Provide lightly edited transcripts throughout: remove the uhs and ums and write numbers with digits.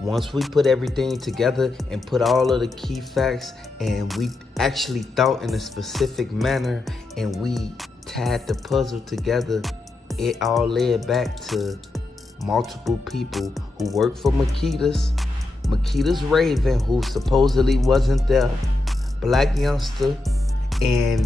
once we put everything together and put all of the key facts and we actually thought in a specific manner and we tied the puzzle together, it all led back to multiple people who worked for Makita's Raven, who supposedly wasn't there, Blac Youngsta, and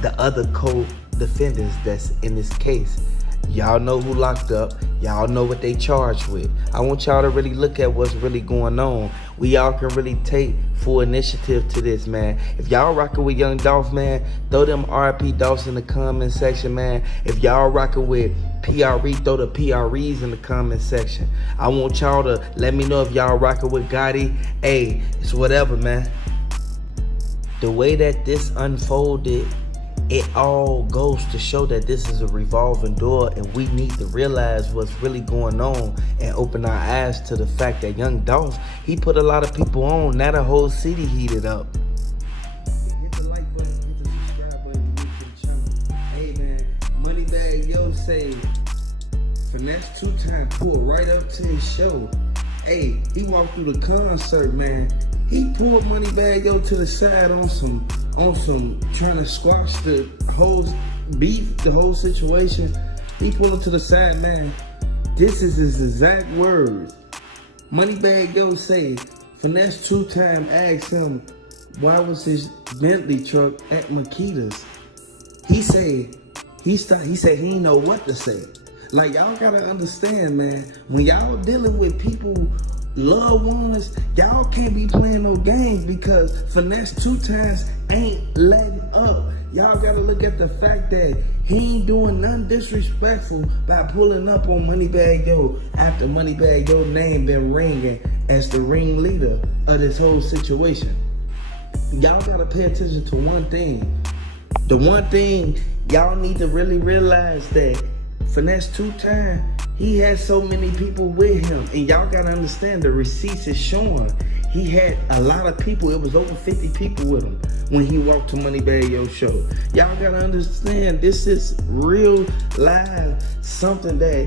the other co-defendants that's in this case. Y'all know who locked up. Y'all know what they charged with. I want y'all to really look at what's really going on. We all can really take full initiative to this, man. If y'all rocking with Young Dolph, man, throw them RP Dolphs in the comment section, man. If y'all rocking with PRE, throw the PREs in the comment section. I want y'all to let me know if y'all rocking with Gotti. Hey, it's whatever, man. The way that this unfolded, it all goes to show that this is a revolving door and we need to realize what's really going on and open our eyes to the fact that Young Dolph, he put a lot of people on, not a whole city heated up. Hit the like button, hit the subscribe button, new to the channel. Hey man, Moneybagg Yo say, finesse 2 times, pull right up to his show. Hey, he walked through the concert, man. He pulled Moneybagg Yo to the side on some trying to squash the whole beef, the whole situation. He pulled him to the side, man. This is his exact words. Moneybagg Yo say, finesse 2 times asked him why was his Bentley truck at Makita's. He said he didn't know what to say. Like, y'all gotta understand, man, when y'all dealing with people, loved ones, y'all can't be playing no games because finesse 2 times ain't letting up. Y'all gotta look at the fact that he ain't doing nothing disrespectful by pulling up on Moneybagg Yo after Moneybagg Yo name been ringing as the ringleader of this whole situation. Y'all gotta pay attention to one thing. The one thing y'all need to really realize that finesse 2 times, he had so many people with him, and y'all gotta understand the receipts is showing. He had a lot of people. It was over 50 people with him when he walked to Moneybagg Yo show. Y'all gotta understand this is real live, something that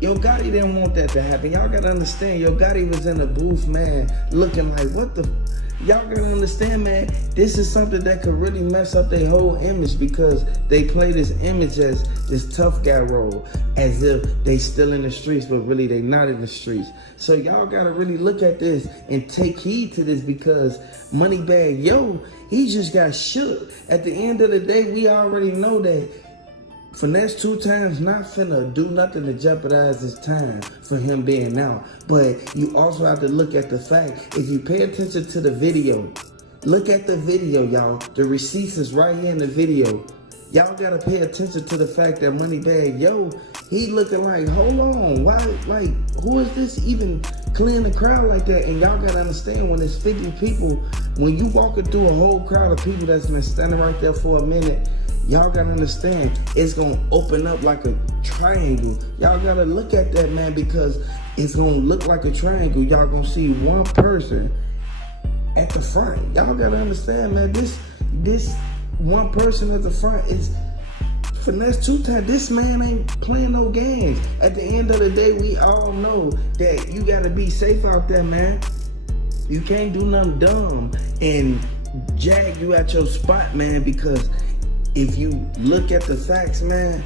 Yo Gotti didn't want that to happen. Y'all gotta understand, Yo Gotti was in a booth, man, looking like what the. Y'all gotta understand, man, this is something that could really mess up their whole image because they play this image as this tough guy role, as if they still in the streets, but really they not in the streets. So y'all gotta really look at this and take heed to this because Moneybagg Yo, he just got shook. At the end of the day, we already know that finesse 2 times not finna do nothing to jeopardize his time for him being out. But you also have to look at the fact, if you pay attention to the video, look at the video, y'all. The receipts is right here in the video. Y'all gotta pay attention to the fact that Moneybagg Yo, he looking like, hold on, why, like, who is this even clearing the crowd like that? And y'all gotta understand, when it's 50 people, when you walking through a whole crowd of people that's been standing right there for a minute, y'all gotta understand, it's gonna open up like a triangle. Y'all gotta look at that, man, because it's gonna look like a triangle. Y'all gonna see one person at the front. Y'all gotta understand, man, this one person at the front is finesse 2 times. This man ain't playing no games. At the end of the day, we all know that you gotta be safe out there, man. You can't do nothing dumb and jag you at your spot, man, because if you look at the facts, man,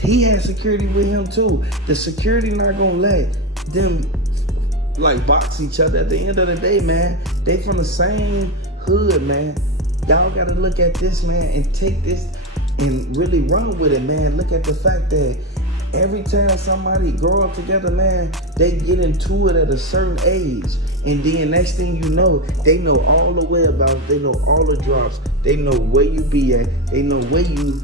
he had security with him too. The security not gonna let them like box each other. At the end of the day, man, they from the same hood, man. Y'all gotta look at this, man, and take this and really run with it, man. Look at the fact that every time somebody grow up together, man, they get into it at a certain age. And then next thing you know, they know all the whereabouts, they know all the drops, they know where you be at, they know where you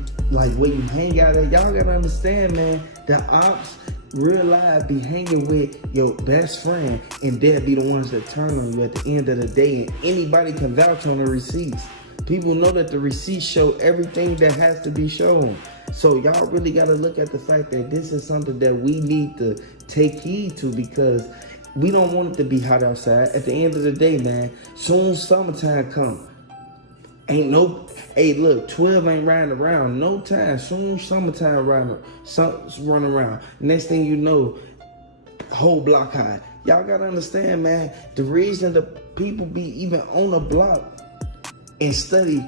hang out at. Y'all gotta understand, man, the ops real life be hanging with your best friend, and they'll be the ones that turn on you at the end of the day. And anybody can vouch on the receipts. People know that the receipts show everything that has to be shown. So y'all really got to look at the fact that this is something that we need to take heed to, because we don't want it to be hot outside. At the end of the day, man, soon summertime come. Ain't no, hey, look, 12 ain't riding around no time. Soon summertime run around. Next thing you know, whole block high. Y'all gotta understand, man, the reason the people be even on the block and study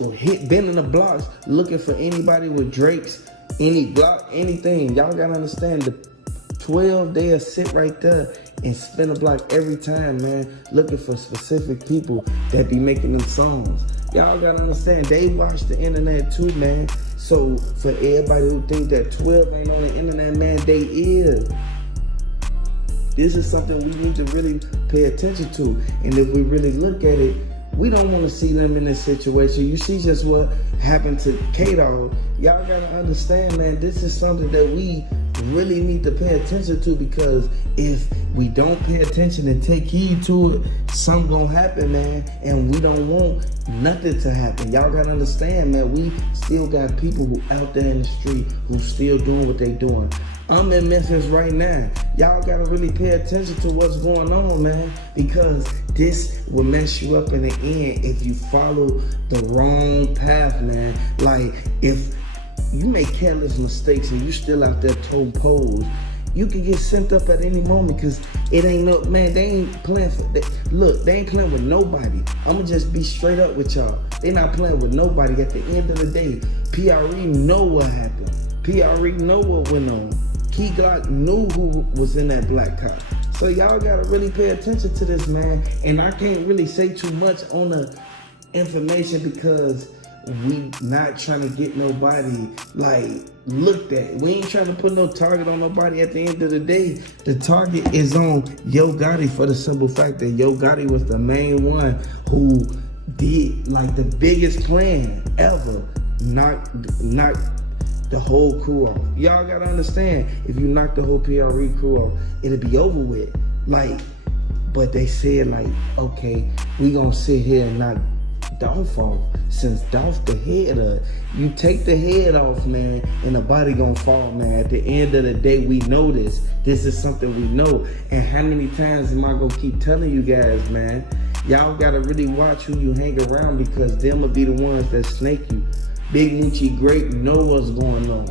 or been in the blocks looking for anybody with Drakes, any block, anything. Y'all gotta understand the 12, they'll sit right there and spin a block every time, man, looking for specific people that be making them songs. Y'all gotta understand, they watch the internet too, man. So for everybody who think that 12 ain't on the internet, man, they is. This is something we need to really pay attention to. And if we really look at it, we don't want to see them in this situation. You see just what happened to K-Dog. Y'all gotta understand, man, this is something that we really need to pay attention to, because if we don't pay attention and take heed to it, something gonna happen, man, and we don't want nothing to happen. Y'all gotta understand, man, we still got people who out there in the street who still doing what they doing. I'm in Memphis right now. Y'all gotta really pay attention to what's going on, man, because this will mess you up in the end if you follow the wrong path, man. Like, if you make careless mistakes and you still out there toting poles, you can get sent up at any moment, because it ain't no, man, they ain't playing for, look, they ain't playing with nobody. I'ma just be straight up with y'all. They not playing with nobody. At the end of the day, PRE know what happened. PRE know what went on. Key Glock knew who was in that black car. So y'all gotta really pay attention to this, man. And I can't really say too much on the information because we not trying to get nobody like looked at. We ain't trying to put no target on nobody. At the end of the day, the target is on Yo Gotti, for the simple fact that Yo Gotti was the main one who did like the biggest plan ever. Knock the whole crew off. Y'all gotta understand, if you knock the whole PRE crew off, it'll be over with. Like, but they said like, okay, we gonna sit here and knock Dolph off, since Dolph the head of, you take the head off, man, and the body gonna fall, man. At the end of the day, we know this. This is something we know. And how many times am I gonna keep telling you guys, man? Y'all gotta really watch who you hang around, because them will be the ones that snake you. Big Moochie Grape know what's going on.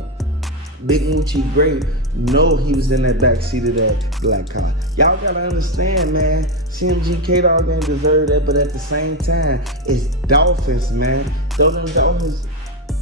Big Moochie Grape know he was in that backseat of that black car. Y'all gotta understand, man, CMG K-Dog ain't deserve that, but at the same time, it's Dolphins, man. Throw them Dolphins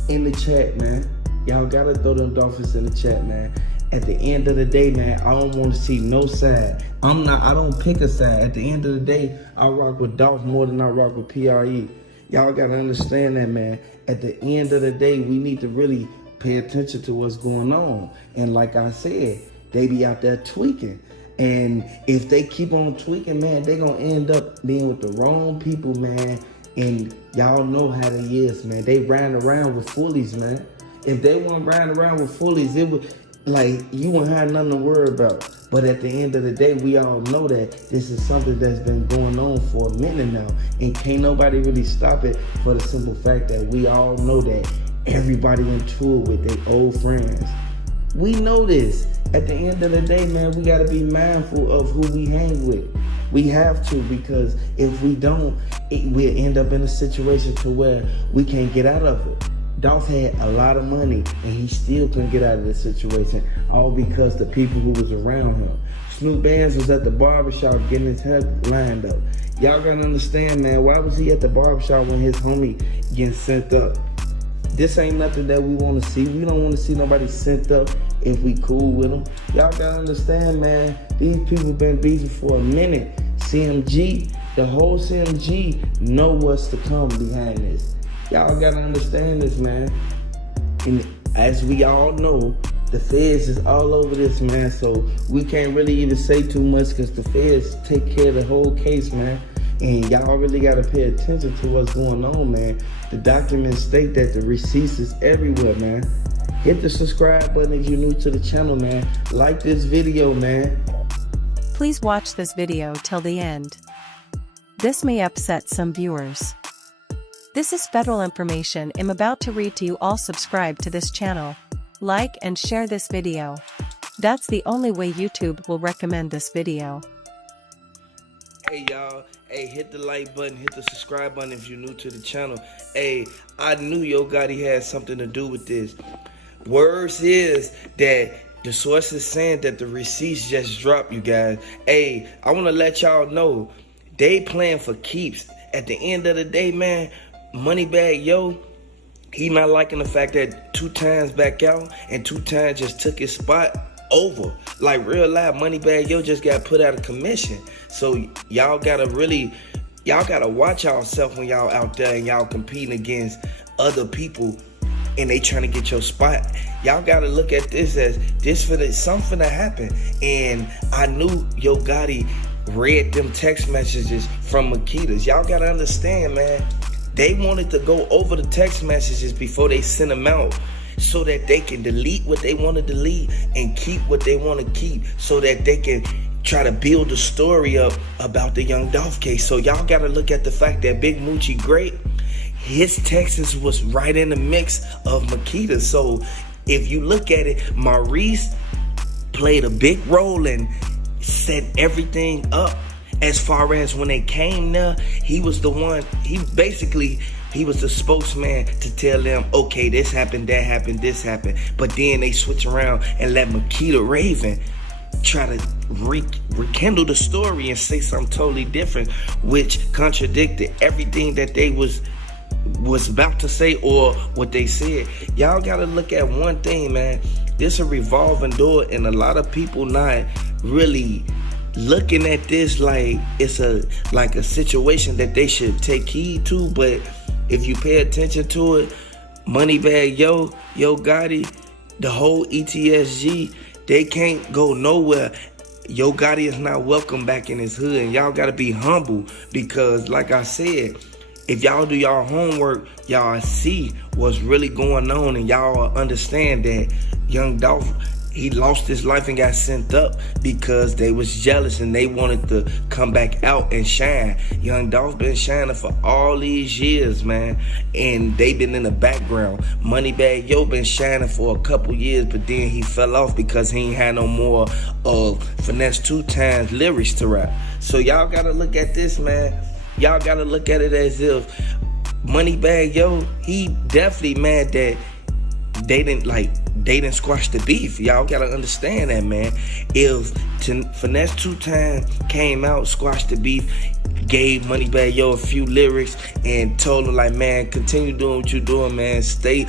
in the chat, man. Y'all gotta throw them Dolphins in the chat, man. At the end of the day, man, I don't want to see no side. I don't pick a side. At the end of the day, I rock with Dolph more than I rock with PRE. Y'all gotta understand that, man. At the end of the day, we need to really pay attention to what's going on. And like I said, they be out there tweaking. And if they keep on tweaking, man, they gonna end up being with the wrong people, man. And y'all know how they is, man. They ran around with fullies, man. If they weren't riding around with fullies, it would, like, you wouldn't have nothing to worry about. But at the end of the day, we all know that this is something that's been going on for a minute now. And can't nobody really stop it, for the simple fact that we all know that everybody went tour with their old friends. We know this. At the end of the day, man, we gotta be mindful of who we hang with. We have to, because if we don't, we'll end up in a situation to where we can't get out of it. Dolph had a lot of money and he still couldn't get out of this situation, all because the people who was around him. Snoop Bands was at the barbershop getting his hair lined up. Y'all gotta understand, man, why was he at the barbershop when his homie getting sent up? This ain't nothing that we wanna see. We don't wanna see nobody sent up if we cool with them. Y'all gotta understand, man, these people been beefing for a minute. CMG, the whole CMG know what's to come behind this. Y'all gotta understand this, man. And as we all know, the feds is all over this, man. So we can't really even say too much, because the feds take care of the whole case, man. And y'all really gotta pay attention to what's going on, man. The documents state that the receipts is everywhere, man. Hit the subscribe button if you're new to the channel, man. Like this video, man. Please watch this video till the end. This may upset some viewers. This is federal information I'm about to read to you. All subscribe to this channel. Like and share this video. That's the only way YouTube will recommend this video. Hey y'all, hey, hit the like button, hit the subscribe button if you're new to the channel. Hey, I knew Yo Gotti had something to do with this. Words is that The source is saying that the receipts just dropped, you guys. Hey, I want to let y'all know, they playing for keeps. At the end of the day, man, Moneybagg Yo, he not liking the fact that 2 times back out and 2 times just took his spot over. Like, real life, Moneybagg Yo just got put out of commission. So y'all gotta watch yourself when y'all out there and y'all competing against other people and they trying to get your spot. Y'all gotta look at this as something to happen. And I knew Yo Gotti read them text messages from Makitas. Y'all gotta understand, man. They wanted to go over the text messages before they sent them out so that they can delete what they want to delete and keep what they want to keep so that they can try to build a story up about the Young Dolph case. So y'all got to look at the fact that Big Moochie Great, his Texas was right in the mix of Makita. So if you look at it, Maurice played a big role and set everything up. As far as when they came there, he was the one, he was the spokesman to tell them, okay, this happened, that happened, this happened. But then they switch around and let Makita Raven try to rekindle the story and say something totally different, which contradicted everything that they was about to say or what they said. Y'all gotta look at one thing, man. This a revolving door, and a lot of people not really looking at this like it's a situation that they should take heed to. But if you pay attention to it, Moneybagg Yo, Yo Gotti, the whole ETSG, they can't go nowhere. Yo Gotti is not welcome back in his hood, and y'all gotta be humble because, like I said, if y'all do y'all homework, y'all see what's really going on, and y'all understand that Young Dolph, he lost his life and got sent up because they was jealous and they wanted to come back out and shine. Young Dolph been shining for all these years, man, and they been in the background. Moneybagg Yo been shining for a couple years, but then he fell off because he ain't had no more of Finesse 2 Times lyrics to rap. So y'all gotta look at this, man. Y'all gotta look at it as if Moneybagg Yo, he definitely mad that they didn't squash the beef. Y'all gotta understand that, man. If Finesse 2 Times came out, squashed the beef, gave Moneybagg Yo a few lyrics and told him like, man, continue doing what you're doing, man. Stay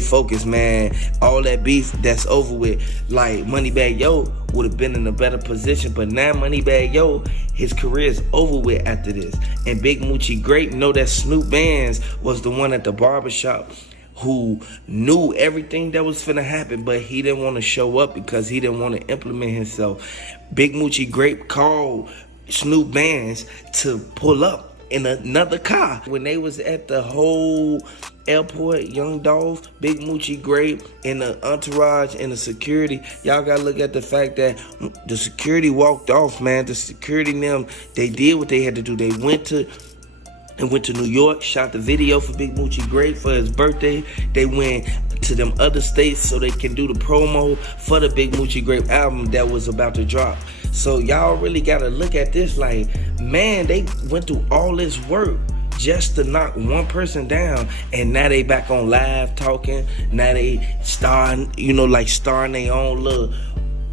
focused, man. All that beef, that's over with. Like, Moneybagg Yo would have been in a better position, but now Moneybagg Yo, his career is over with after this. And Big Moochie Great know that Snoop Bands was the one at the barbershop who knew everything that was finna happen, but he didn't want to show up because he didn't want to implement himself. Big Moochie Great called Snoop Bands to pull up in another car. When they was at the whole airport, Young Dolph, Big Moochie Great, and the entourage and the security, y'all gotta look at the fact that the security walked off, man. The security them, they did what they had to do. They went to New York, shot the video for Big Moochie Great for his birthday. They went to them other states so they can do the promo for the Big Moochie Great album that was about to drop. So y'all really gotta look at this like, man, they went through all this work just to knock one person down, and now they back on live talking. Now they starting their own little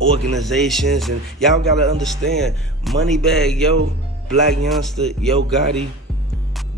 organizations. And y'all gotta understand, Moneybagg Yo, Blac, Youngsta, Yo Gotti,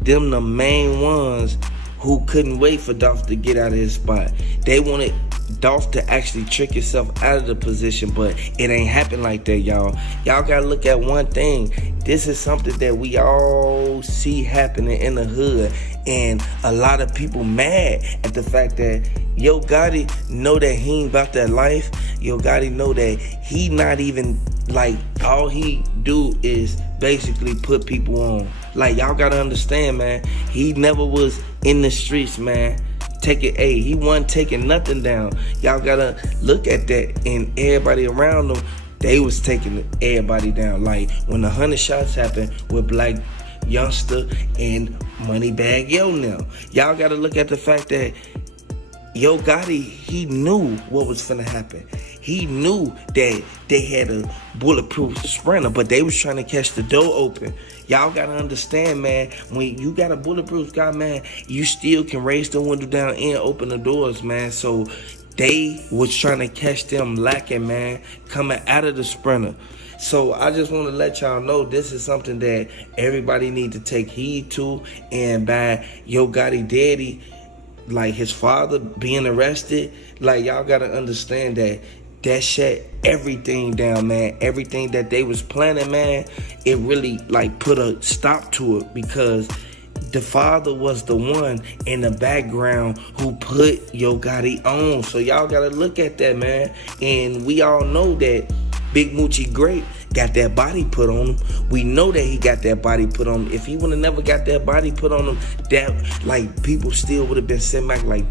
them the main ones who couldn't wait for Dolph to get out of his spot. They wanted Dolph to actually trick himself out of the position, but it ain't happen like that, y'all. Y'all gotta look at one thing. This is something that we all see happening in the hood, and a lot of people mad at the fact that Yo Gotti know that he ain't about that life. Yo Gotti know that he not even, like, all he do is basically put people on. Like, y'all gotta understand, man, he never was in the streets, man. He wasn't taking nothing down. Y'all gotta look at that, and everybody around him, they was taking everybody down. Like, when the 100 shots happened with Blac, Youngsta, and Moneybagg Yo now. Y'all gotta look at the fact that Yo Gotti, he knew what was finna happen. He knew that they had a bulletproof sprinter, but they was trying to catch the door open. Y'all gotta understand, man, when you got a bulletproof guy, man, you still can raise the window down and open the doors, man. So they was trying to catch them lacking, man, coming out of the sprinter. So I just want to let y'all know this is something that everybody need to take heed to. And by Yo Gotti daddy, like his father being arrested, like y'all gotta understand that shut everything down, man. Everything that they was planning, man, it really like put a stop to it, because the father was the one in the background who put Yo Gotti on. So y'all gotta look at that, man. And we all know that Big Moochie Great got that body put on him. We know that he got that body put on him. If he would have never got that body put on him, that like people still would have been sent back like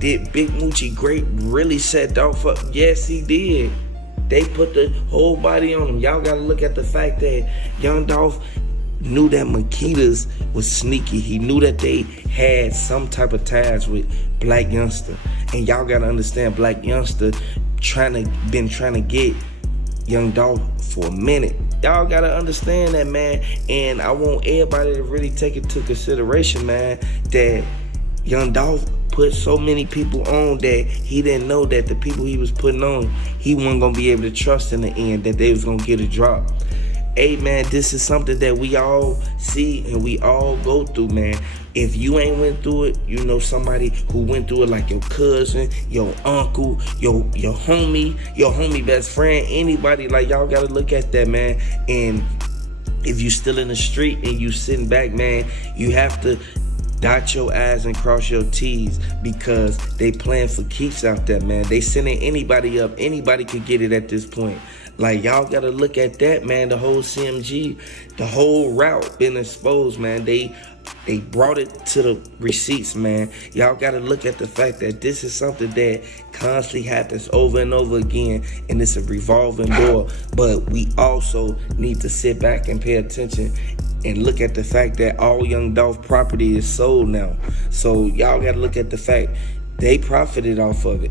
did Big Moochie Great really set Dolph up? Yes, he did. They put the whole body on him. Y'all gotta look at the fact that Young Dolph knew that Makitas was sneaky. He knew that they had some type of ties with Blac Youngsta. And y'all gotta understand, Blac Youngsta been trying to get Young Dolph for a minute. Y'all gotta understand that, man. And I want everybody to really take into consideration, man, that Young Dolph put so many people on that he didn't know that the people he was putting on, he wasn't gonna be able to trust in the end, that they was gonna get a drop. Hey, man, this is something that we all see and we all go through, man. If you ain't went through it, you know somebody who went through it, like your cousin, your uncle, your homie best friend, anybody. Like, y'all gotta look at that, man. And if you still in the street and you sitting back, man, you have to dot your I's and cross your T's, because they playing for keeps out there, man. They sending anybody up. Anybody could get it at this point. Like, y'all gotta look at that, man. The whole CMG, the whole route been exposed, man. They brought it to the receipts, man. Y'all gotta look at the fact that this is something that constantly happens over and over again, and it's a revolving door. But we also need to sit back and pay attention and look at the fact that all Young Dolph property is sold now. So y'all gotta look at the fact they profited off of it.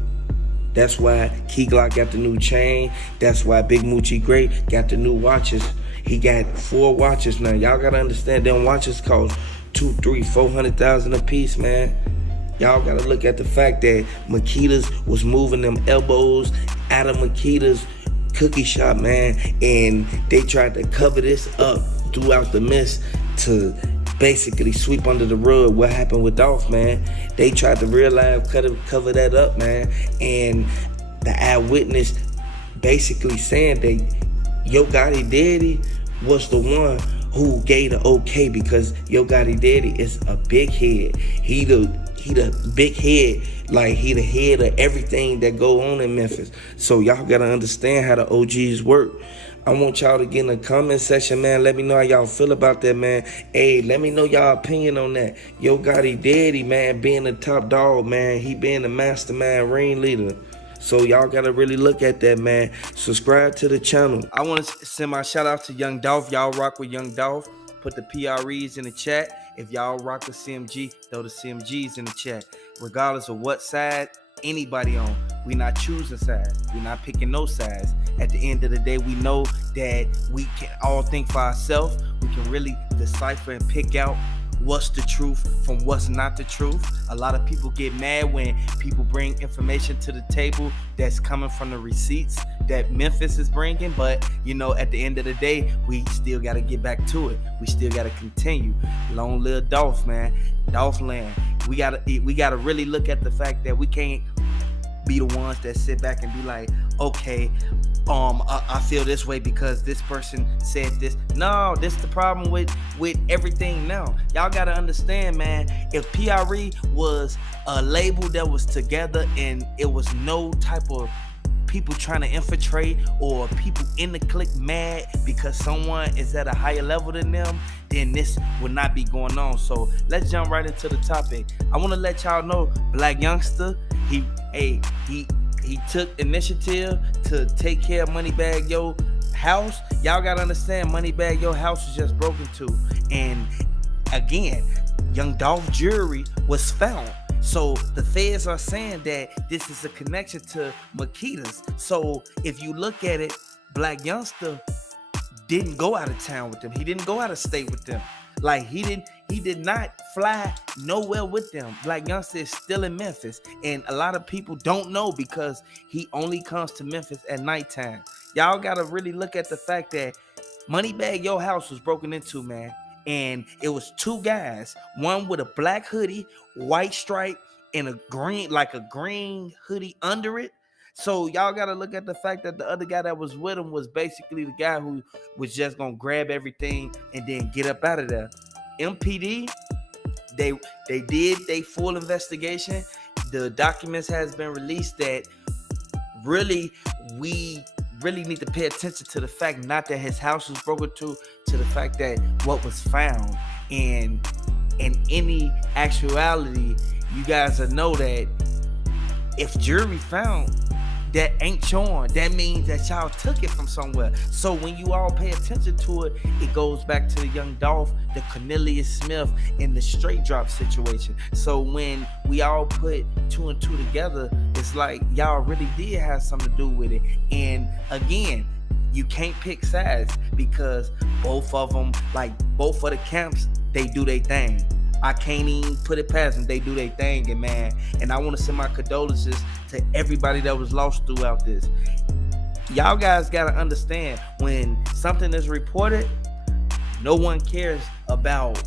That's why Key Glock got the new chain. That's why Big Moochie Great got the new watches. He got 4 watches now. Y'all gotta understand, them watches cost $200,000, $300,000, $400,000 a piece, man. Y'all gotta look at the fact that Makitas was moving them elbows out of Makita's cookie shop, man, and they tried to cover this up throughout the mist to basically sweep under the rug what happened with Dolph, man. They tried to real life cover that up, man. And the eyewitness basically saying that Yo Gotti daddy was the one who gave the okay, because Yo Gotti daddy is a big head. He the big head, like he the head of everything that go on in Memphis. So y'all gotta understand how the OGs work. I want y'all to get in the comment section, man. Let me know how y'all feel about that, man. Hey, let me know y'all opinion on that. Yo Gotti daddy, man, being the top dog, man. He being the mastermind ringleader. So y'all gotta really look at that, man. Subscribe to the channel. I want to send my shout out to Young Dolph. Y'all rock with Young Dolph. Put the PREs in the chat. If y'all rock with CMG, throw the CMGs in the chat. Regardless of what side anybody on, we not choosing sides. We not picking no sides. At the end of the day, we know that we can all think for ourselves. We can really decipher and pick out what's the truth from what's not the truth. A lot of people get mad when people bring information to the table that's coming from the receipts that Memphis is bringing, but you know, at the end of the day, we still got to get back to it. We still got to continue. Long live Dolph, man. Dolph land. We gotta really look at the fact that we can't be the ones that sit back and be like, okay, I feel this way because this person said this. No, this is the problem with everything now. Y'all gotta understand, man, if PRE was a label that was together and it was no type of people trying to infiltrate or people in the clique mad because someone is at a higher level than them, then this would not be going on. So let's jump right into the topic. I want to let y'all know Blac Youngsta, he took initiative to take care of Moneybagg Yo house. Y'all gotta understand, Moneybagg Yo house was just broken too. And again, Young Dolph jewelry was found. So the feds are saying that this is a connection to Makitas. So if you look at it, Blac Youngsta didn't go out of town with them. He didn't go out of state with them. Like he did not fly nowhere with them. Blac Youngsta is still in Memphis, and a lot of people don't know because he only comes to Memphis at nighttime. Y'all gotta really look at the fact that Moneybagg Yo house was broken into, man, and it was two guys, one with a black hoodie, white stripe, and a green hoodie under it. So y'all gotta look at the fact that the other guy that was with him was basically the guy who was just gonna grab everything and then get up out of there. MPD, they did their full investigation. The documents has been released that really we really need to pay attention to the fact not that his house was broken to the fact that what was found. And in any actuality, you guys will know that if jury found that ain't showing, that means that y'all took it from somewhere. So when you all pay attention to it, it goes back to the Young Dolph, the Cornelius Smith, and the straight drop situation. So when we all put two and two together, it's like y'all really did have something to do with it. And again, you can't pick sides because both of them, like both of the camps, they do their thing. I can't even put it past them. They do their thing, and man, and I want to send my condolences to everybody that was lost throughout this. Y'all guys got to understand, when something is reported, no one cares about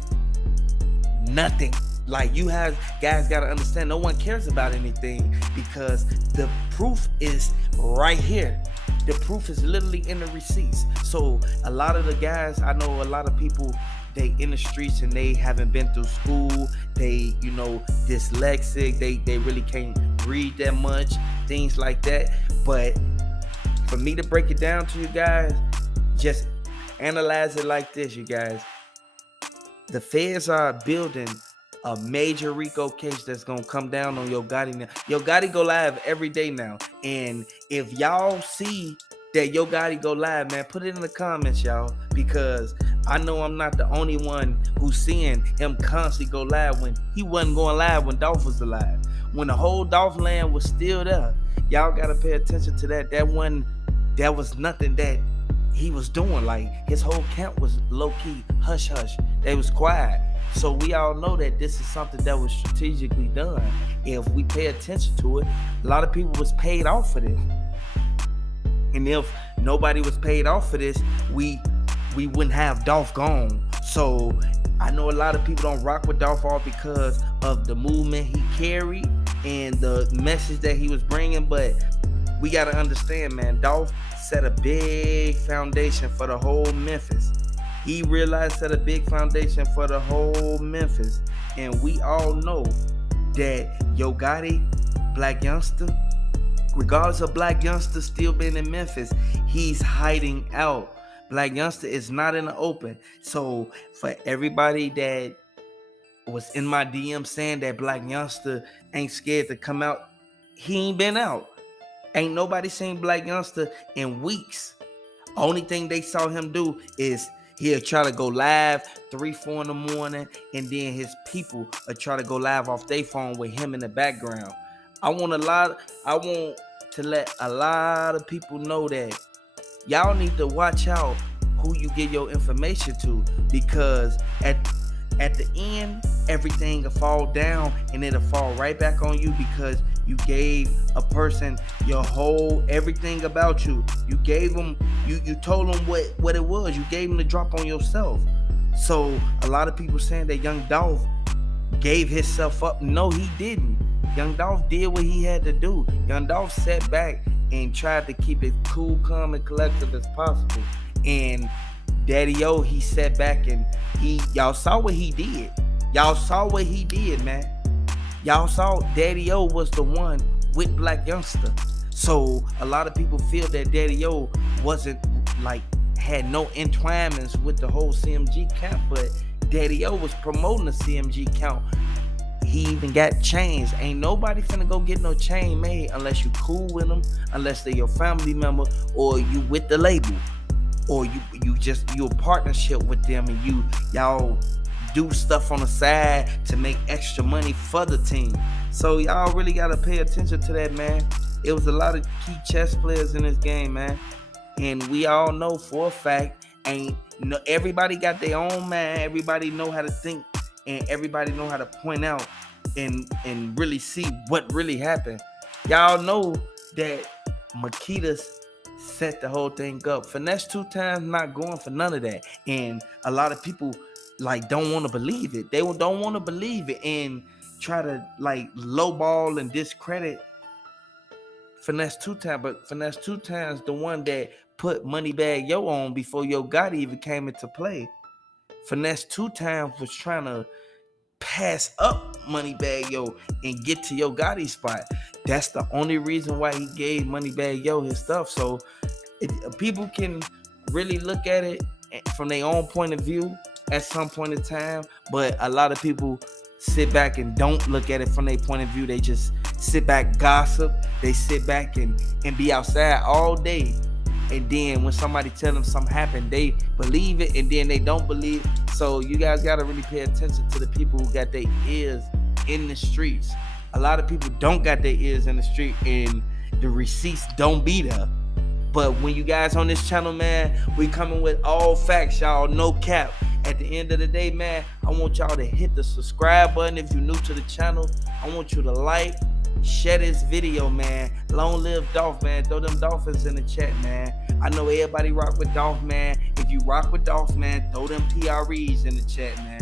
nothing. Like, you guys got to understand, no one cares about anything because the proof is right here. The proof is literally in the receipts. So a lot of the guys, I know a lot of people, they in the streets and they haven't been through school. They, dyslexic. They really can't read that much, things like that. But for me to break it down to you guys, just analyze it like this, you guys. The feds are building a major RICO case that's gonna come down on Yo Gotti now. Yo Gotti go live every day now, and if y'all see that Yo Gotti go live, man, put it in the comments, y'all, because I know I'm not the only one who's seeing him constantly go live when he wasn't going live when Dolph was alive. When the whole Dolph land was still there, y'all gotta pay attention to that. That was nothing that he was doing. Like, his whole camp was low-key, hush-hush. They was quiet. So we all know that this is something that was strategically done. If we pay attention to it, a lot of people was paid off for this. And if nobody was paid off for this, we wouldn't have Dolph gone. So I know a lot of people don't rock with Dolph all because of the movement he carried and the message that he was bringing, but we got to understand, man, Dolph set a big foundation for the whole Memphis. He realized set a big foundation for the whole Memphis. And we all know that Yo Gotti, Blac Youngsta, regardless of Blac Youngsta still being in Memphis, he's hiding out. Blac Youngsta is not in the open. So for everybody that was in my DM saying that Blac Youngsta ain't scared to come out, he ain't been out. Ain't nobody seen Blac Youngsta in weeks. Only thing they saw him do is he'll try to go live 3-4 in the morning, and then his people will try to go live off their phone with him in the background. I want to let a lot of people know that y'all need to watch out who you get your information to, because at the end, everything will fall down and it'll fall right back on you because you gave a person your whole everything about you. You gave them, you told them what it was. You gave them the drop on yourself. So a lot of people saying that Young Dolph gave himself up. No, he didn't. Young Dolph did what he had to do. Young Dolph sat back and tried to keep it cool, calm, and collective as possible. And Daddy O, he sat back and y'all saw what he did. Y'all saw what he did, man. Y'all saw Daddy O was the one with Blac Youngsta. So a lot of people feel that Daddy O wasn't had no entwinements with the whole CMG camp, but Daddy O was promoting the CMG camp. He even got chains. Ain't nobody finna go get no chain made unless you cool with them, unless they're your family member, or you with the label, or you a partnership with them, and y'all do stuff on the side to make extra money for the team. So y'all really gotta pay attention to that, man. It was a lot of key chess players in this game, man. And we all know for a fact Ain't no, everybody got their own man. Everybody know how to think, and everybody know how to point out and really see what really happened. Y'all know that Makita set the whole thing up. Finesse 2 Times not going for none of that, and a lot of people like don't want to believe it. They don't want to believe it and try to like lowball and discredit Finesse 2 Times. But Finesse 2 Times the one that put Moneybagg Yo on before Yo Gotti even came into play. Finesse 2 Times was trying to pass up Moneybagg Yo and get to Yo Gotti's spot. That's the only reason why he gave Moneybagg Yo his stuff. So people can really look at it from their own point of view at some point in time, but a lot of people sit back and don't look at it from their point of view. They just sit back, gossip. They sit back and be outside all day. And then when somebody tell them something happened, they believe it, and then they don't believe it. So you guys got to really pay attention to the people who got their ears in the streets. A lot of people don't got their ears in the street, and the receipts don't be there. But when you guys on this channel, man, we coming with all facts, y'all, no cap. At the end of the day, man, I want y'all to hit the subscribe button if you're new to the channel. I want you to like, share this video, man. Long live Dolph, man. Throw them Dolphins in the chat, man. I know everybody rock with Dolph, man. If you rock with Dolph, man, throw them PREs in the chat, man.